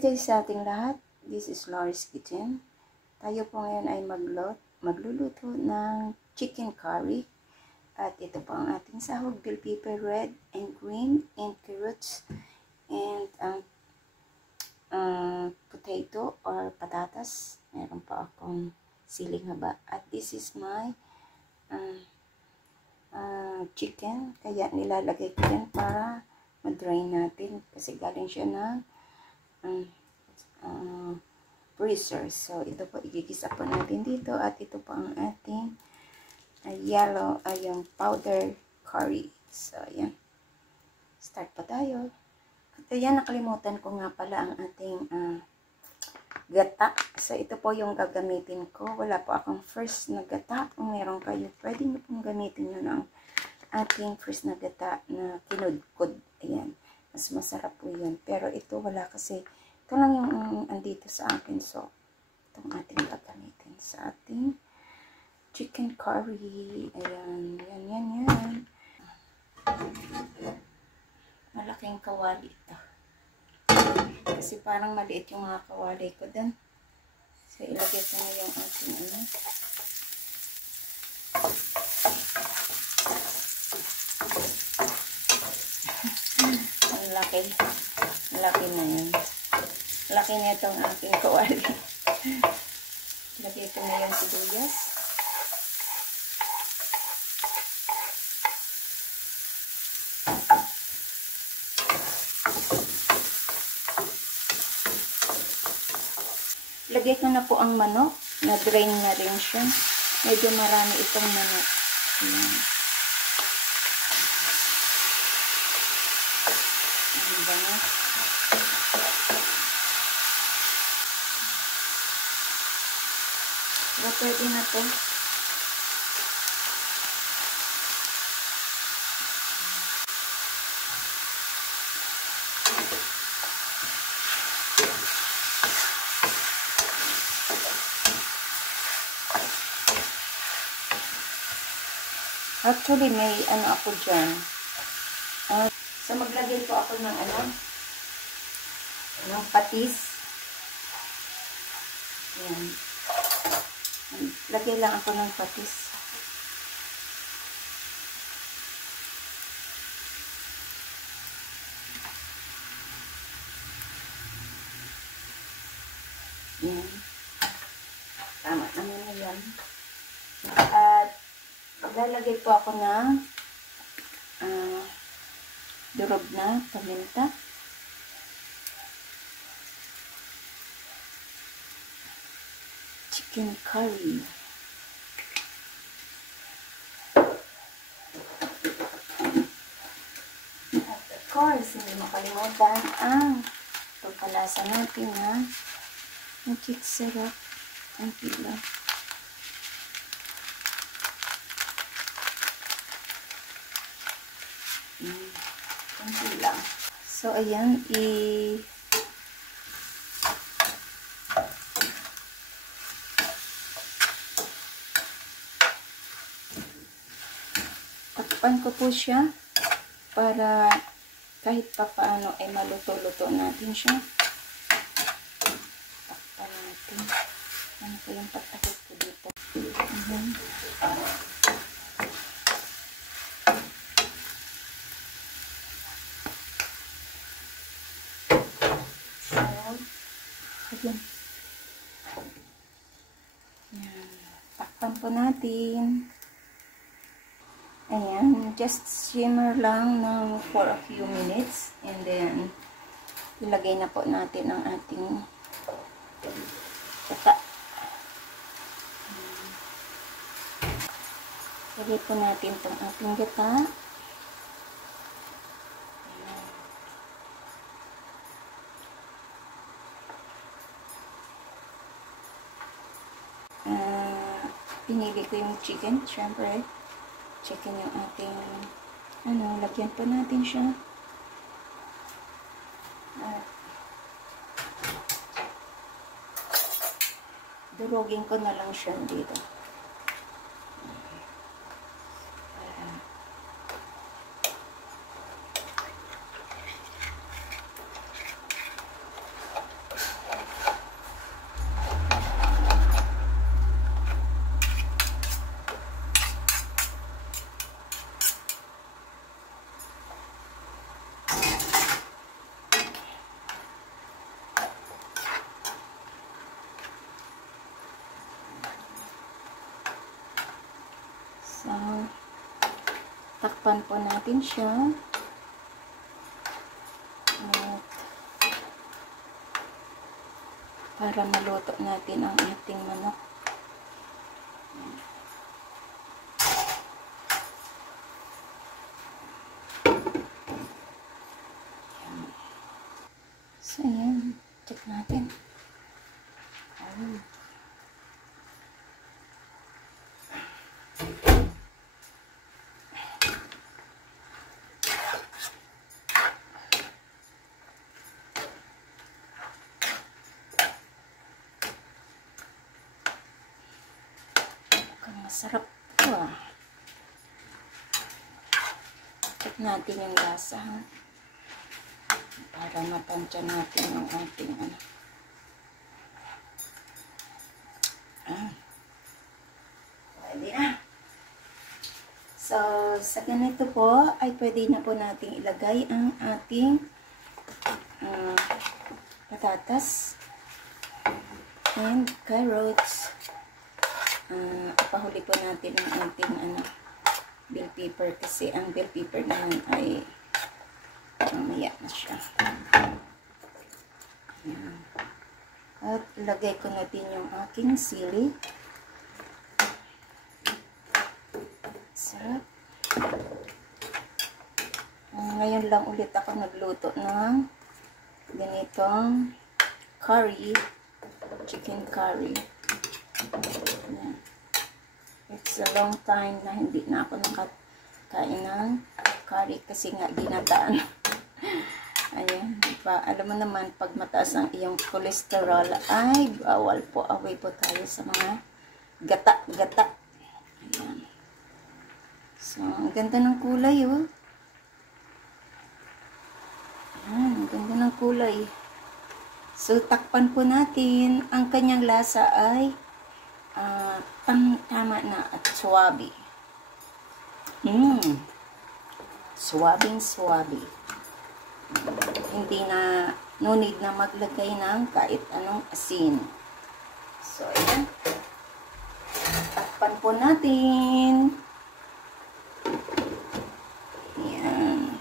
Good day sa ating lahat. This is Laurie's Kitchen. Tayo po ngayon ay magluluto ng chicken curry. At ito po ang ating sahog, bell pepper, red and green, and carrots, and potato or patatas. Meron pa akong siling haba. At this is my chicken. Kaya nilalagay ko yan para ma-drain natin. Kasi galing siya ng freezer. So, ito po, igigisa po natin dito. At ito po ang ating yellow, yung powder curry. So, ayan. Start pa tayo. At ayan, nakalimutan ko nga pala ang ating gata. So, ito po yung gagamitin ko. Wala po akong first na gata. Kung meron kayo, pwede nyo pong gamitin yun ang ating first na gata na kinudkod. Ayan. Mas masarap po yun. Pero ito, wala kasi. Ito lang yung andito sa akin. So, itong ating gagamitin sa ating chicken curry. Ayan. Yan. Malaking kawali ito. Kasi parang maliit yung mga kawali ko dun. So, ilagay ko na yung ating ang laki. Laki na yun. Laki na itong aking kawali. Ilagay ko na yung sibuyas. Lagay ko na po ang manok. Na-drain na rin siya. Medyo marami itong manok. Ayan. Ang bangas. Pero pwede na to. Actually, may ako dyan. So, maglagay po ako ng ng patis. Ayan. Lagay lang ako ng patis. Ayan. Tama naman na yan. At maglalagay po ako ng durog na paminta. Chicken curry. At of course, hindi makalimutan ang pagpalasa natin na magic syrup ang pila. Kunti lang. So, ayan, takpan ko po siya para kahit pa paano ay maluto-luto natin siya. Takpan natin. Ano ko yung patakot ko dito? Ayan. Takpan po natin. Ayan. Just simmer lang for a few minutes. And then, ilagay na po natin ang ating gata. Ilagay po natin itong ating gata. Pinili ko yung chicken, syempre. Chicken yung ating, lagyan po natin siya. Durugin ko na lang siya dito. Takpan po natin siya. At para maluto natin ang ating manok. So, ayan. Check natin. Ayun. Masarap ito ah. Check natin yung lasa ha. Para matansya natin yung ating ano. Pwede na. So, sa ganito po ay pwede na po nating ilagay ang ating patatas and carrots. Ipahuli po natin ang ating bell pepper kasi ang bell pepper naman ay mamaya na siya. Ayan. At ilagay ko na din yung aking sili. Sarap. Ngayon lang ulit ako nagluto ng ganitong curry, chicken curry. Ayan. It's a long time na hindi na ako nakakain ng curry kasi nga ginataan. Ayan, diba? Alam mo naman, pag mataas ang iyong cholesterol, ay bawal po. Away po tayo sa mga gata-gata. Ayan. So, ang ganda ng kulay, oh. Ayan, ang ganda ng kulay. So, takpan po natin. Ang kanyang lasa ay tama na at swabe. Swabing-swabe. Hindi na, no need na maglagay ng kahit anong asin. So, ayan. Takpan po natin. Ayan.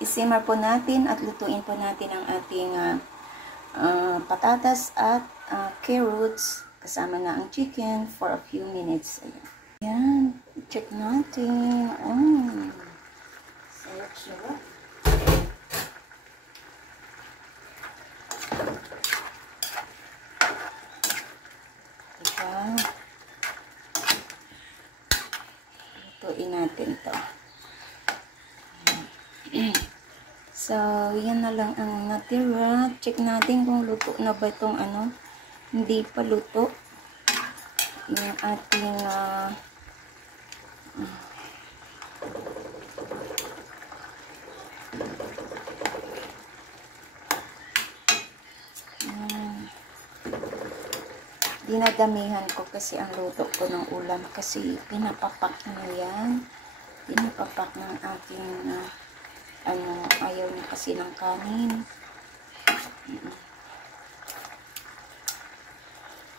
Isimmer po natin at lutuin po natin ang ating patatas at carrots. Kasama na ang chicken for a few minutes. Ayan. Ayan. Check natin. Sarap-sarap. Diba? Lutuin natin to. So, yan na lang ang natira. Check natin kung luto na ba itong hindi pa luto yung ating dinadamihan ko kasi ang luto ko ng ulam kasi pinapapak na yan. Pinapapak ng aking ayaw niya kasi ng kanin.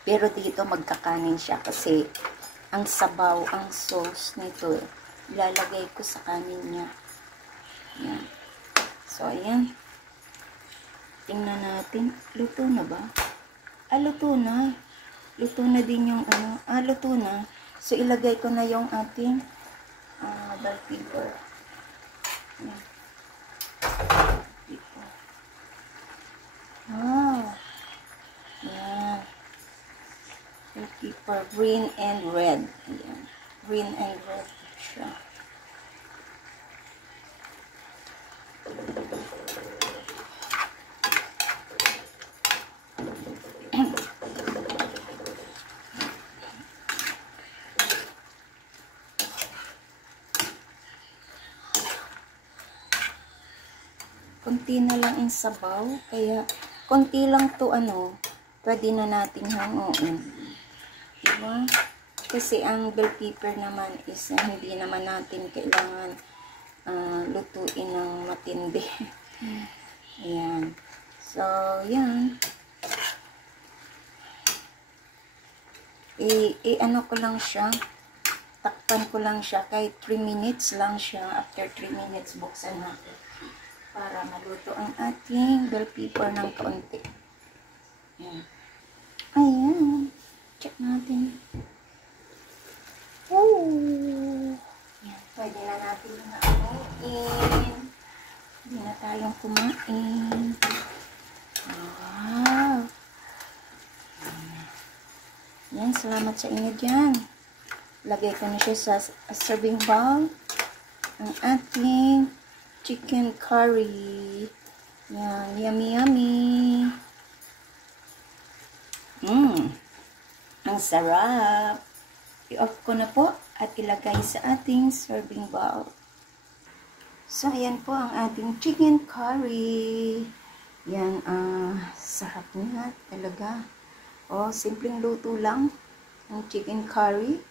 Pero dito magkakanin siya kasi ang sabaw, ang sauce nito, ilalagay ko sa kanin niya. Ayan. So, ayan. Tingnan natin. Luto na ba? Luto na. Luto na din yung luto na. So, ilagay ko na yung ating bell pepper. Ayan. Ayan. Bell pepper, green and red. Ayan. Green and red siya. Konti na lang ang sabaw, kaya konti lang to pwede na nating hanguin. Diba? Kasi ang bell pepper naman is hindi naman natin kailangan lutuin ng matindi. Ayan. So, yan. Ano ko lang siya. takpan ko lang siya kahit 3 minutes lang siya. After 3 minutes, buksan natin para maluto ang ating bell pepper ng kaunti. Ayan. Ayan. Check natin. Oh! Ayan. Pwede na natin na amuin. Hindi na tayong kumain. Wow! Ayan. Salamat sa inyo dyan. Lagay ko na siya sa serving bowl. Ang ating chicken curry. Yan, yummy, yummy. Ang sarap. I-off ko na po at ilagay sa ating serving bowl. So, ayan po ang ating chicken curry. Yan, sarap niya talaga. Oh, simpleng luto lang. Ang chicken curry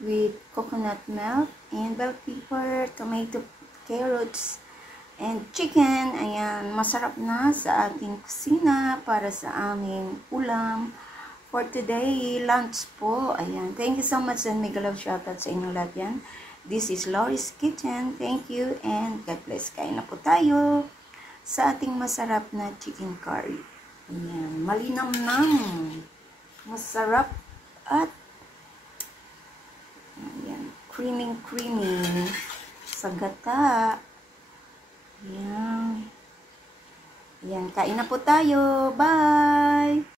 with coconut milk and bell pepper, tomato, carrots, and chicken. Ayan, masarap na sa ating kusina para sa aming ulam for today, lunch po. Ayan, thank you so much and mega love shoutout sa inyong lahat yan. This is Lori's Kitchen. Thank you and God bless. Kain na po tayo sa ating masarap na chicken curry. Ayan, malinamnam, masarap at ayan, creamy sa gata. Ayan. Ayan, kain na po tayo. Bye!